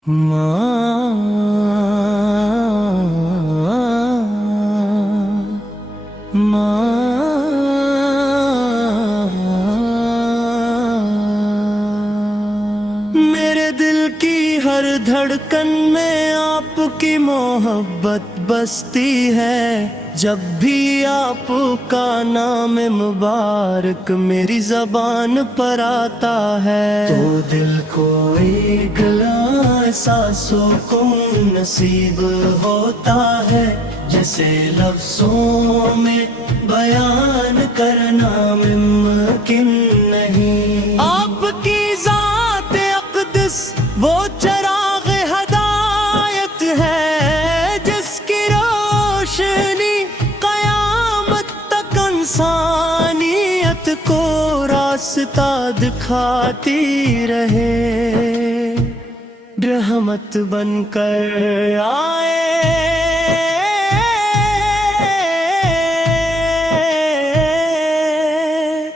میرے دل کی ہر دھڑکن میں آپ کی محبت بستی ہے، جب بھی آپ کا نام مبارک میری زبان پر آتا ہے تو دل کو ایک ایسا سکون نصیب ہوتا ہے جسے لفظوں میں بیان کرنا ممکن نہیں۔ آپ کی ذات اقدس وہ چراغ ہدایت ہے جس کی روشنی قیامت تک انسانیت کو راستہ دکھاتی رہے، رحمت بن کر آئے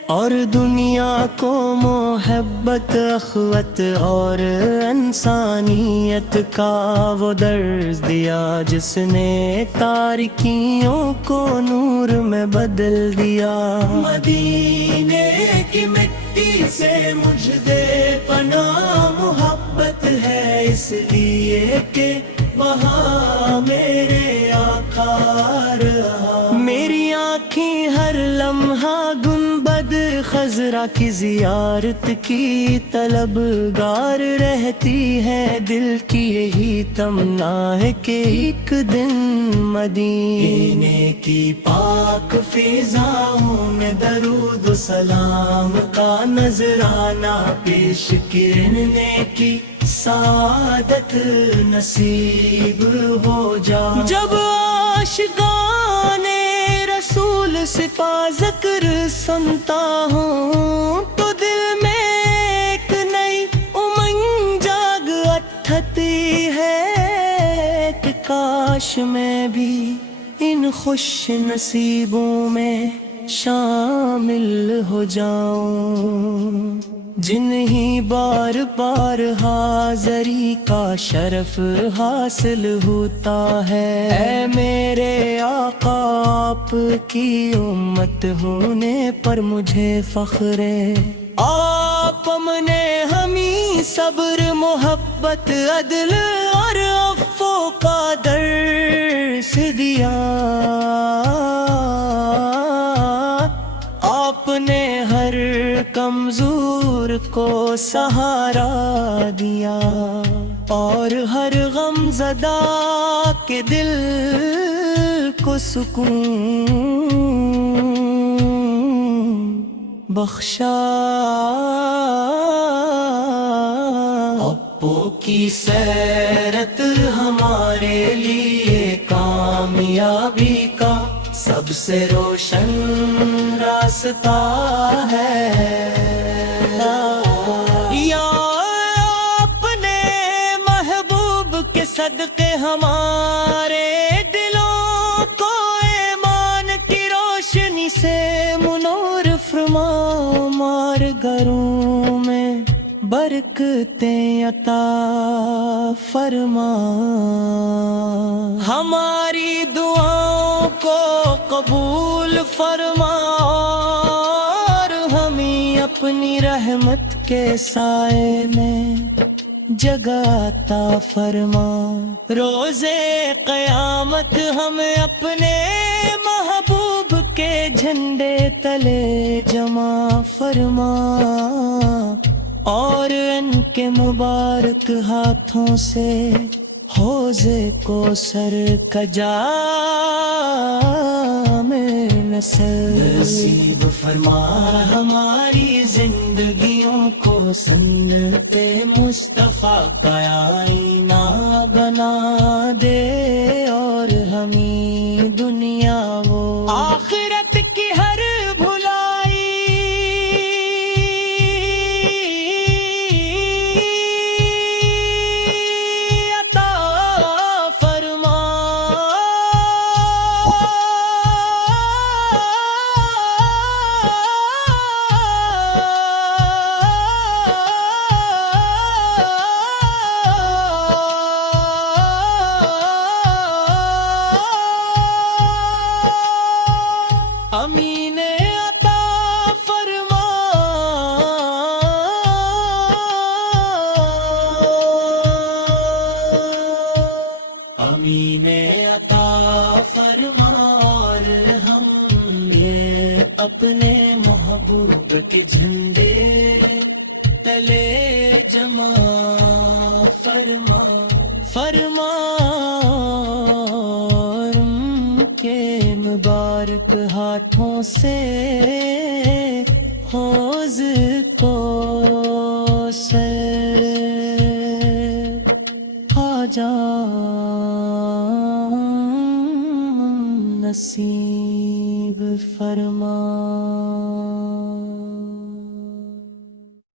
اور دنیا کو محبت، اخوت اور انسانیت کا وہ درس دیا جس نے تاریکیوں کو نور میں بدل دیا۔ مدینے کی مٹی سے مجھ دے پناہ محبت ہے، اس لیے کہ وہاں میرے آقا رہا۔ میری آنکھیں ہر لمحہ گنبد خضرا کی زیارت کی طلبگار رہتی ہے، دل کی یہی تمنا ہے کہ ایک دن مدینے کی پاک فضاؤں میں درود و سلام کا نذرانہ پیش کرنے کی سعادت نصیب ہو جائے۔ جب عاشقان رسول سپا ذکر سنتا ہوں تو دل میں ایک نئی امنگ جاگ اٹھتی ہے کہ کاش میں بھی ان خوش نصیبوں میں شامل ہو جاؤں جنہیں بار بار حاضری کا شرف حاصل ہوتا ہے۔ اے میرے آقا، آپ کی امت ہونے پر مجھے فخر ہے، آپ نے ہمیں صبر، محبت، عدل اور عفو کا درس دیا۔ آپ نے ہر کمزور کو سہارا دیا اور ہر غم زدہ کے دل کو سکون بخشا۔ ابو کی سیرت ہمارے لیے کامیابی کا سب سے روشن راستہ ہے۔ یا اپنے محبوب کے صدقے ہمارے دلوں کو ایمان کی روشنی سے منور فرما، ہمارے گھروں میں برکتیں عطا فرما، ہماری دعاؤں کو قبول فرما اور ہمیں اپنی رحمت کے سائے میں جگہ عطا فرما۔ روزے قیامت ہمیں اپنے محبوب کے جھنڈے تلے جمع فرما اور ان کے مبارک ہاتھوں سے حوضے کو سر کا جام نصیب فرما، ہماری زندگیوں کو سنت مصطفیٰ کا آئینہ بنا دے اور ہمیں دنیا و آخرت کی ہر اپنے محبوب کے جھنڈے تلے جمع فرما فرما ان کے مبارک ہاتھوں سے حوض کو سر آ جا نصیب